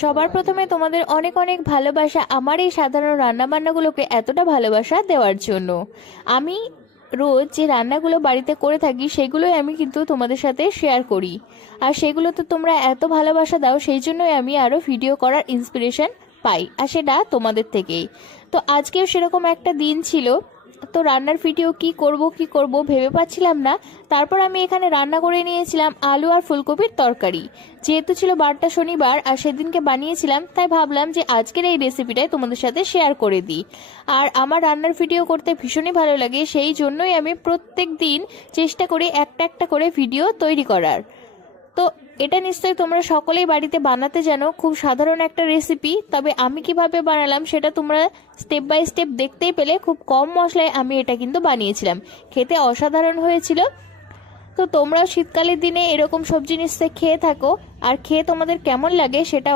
সবার প্রথমে তোমাদের অনেক অনেক ভালোবাসা আমার এই সাধারণ রান্নাবান্নাগুলোকে এতটা ভালোবাসা দেওয়ার জন্য। আমি রোজ যে রান্নাগুলো বাড়িতে করে থাকি সেগুলোই আমি কিন্তু তোমাদের সাথে শেয়ার করি, আর সেগুলো তো তোমরা এত ভালোবাসা দাও, সেই জন্যই আমি আরও ভিডিও করার ইন্সপিরেশন পাই, আর সেটা তোমাদের থেকেই। তো আজকেও সেরকম একটা দিন ছিল, তো রান্নার ভিডিও কি করব ভেবে পাচ্ছিলাম না। তারপর আমি এখানে রান্না করে নিয়েছিলাম আলু আর ফুলকপির তরকারি। যেহেতু ছিল বারটা শনিবার আর সেদিনকে বানিয়েছিলাম, তাই ভাবলাম যে আজকের এই রেসিপিটাই তোমাদের সাথে শেয়ার করে দিই। আর আমার রান্নার ভিডিও করতে ভীষণই ভালো লাগে, সেই জন্যই আমি প্রত্যেক দিন চেষ্টা করি একটা একটা করে ভিডিও তৈরি করার। তো এটা নিশ্চয়ই তোমরা সকলেই বাড়িতে বানাতে জানো, খুব সাধারণ একটা রেসিপি, তবে আমি কিভাবে বানালাম সেটা তোমরা স্টেপ বাই স্টেপ দেখতেই পেলে। খুব কম মশলায় আমি এটা কিন্তু বানিয়েছিলাম, খেতে অসাধারণ হয়েছিল। তো তোমরাও শীতকালের দিনে এরকম সবজি নিশ্চয়ই খেয়ে থাকো, আর খেয়ে তোমাদের কেমন লাগে সেটা